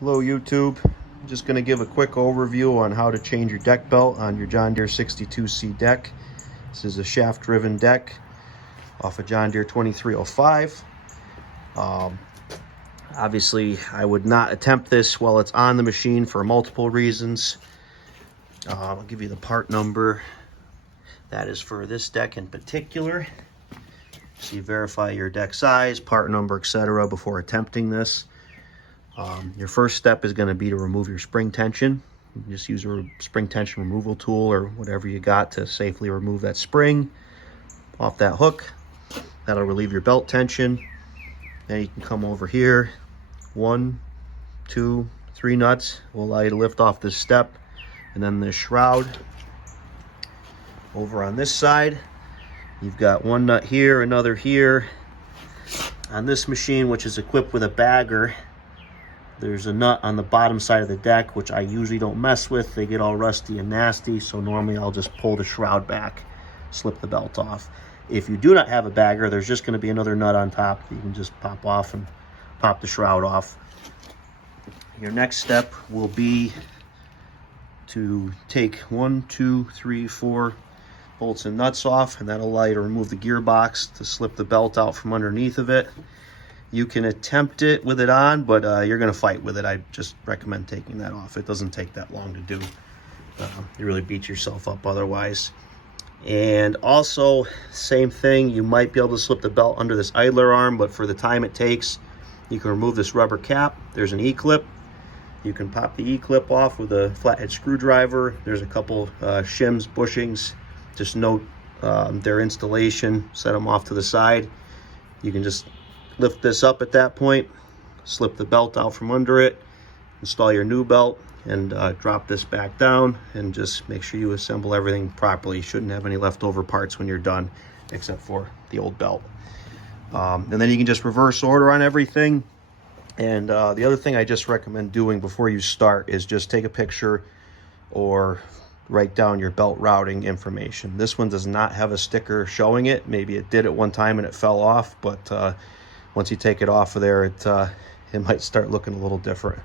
Hello YouTube. I'm just going to give a quick overview on how to change your deck belt on your John Deere 62C deck. This is a shaft driven deck off of John Deere 2305. Obviously I would not attempt this while it's on the machine for multiple reasons. I'll give you the part number. That is for this deck in particular. So you verify your deck size, part number, etc. before attempting this. Your first step is going to be to remove your spring tension. You just use a spring tension removal tool or whatever you got to safely remove that spring off that hook. That'll relieve your belt tension. Then you can come over here. 1, 2, 3 nuts will allow you to lift off this step. And then the shroud over on this side. You've got one nut here, another here. On this machine, which is equipped with a bagger, there's a nut on the bottom side of the deck, which I usually don't mess with. They get all rusty and nasty, so normally I'll just pull the shroud back, slip the belt off. If you do not have a bagger, there's just going to be another nut on top that you can just pop off and pop the shroud off. Your next step will be to take 1, 2, 3, 4 bolts and nuts off, and that'll allow you to remove the gearbox to slip the belt out from underneath of it. You can attempt it with it on, but you're going to fight with it. I just recommend taking that off. It doesn't take that long to do. You really beat yourself up otherwise. And also, same thing, you might be able to slip the belt under this idler arm, but for the time it takes, you can remove this rubber cap. There's an E-clip. You can pop the E-clip off with a flathead screwdriver. There's a couple shims, bushings. Just note their installation, set them off to the side. You can just lift this up at that point, slip the belt out from under it, install your new belt, and drop this back down, and just make sure you assemble everything properly. You shouldn't have any leftover parts when you're done, except for the old belt. And then you can just reverse order on everything. And the other thing I just recommend doing before you start is just take a picture or write down your belt routing information. This one does not have a sticker showing it. Maybe it did at one time and it fell off, but once you take it off of there, it might start looking a little different.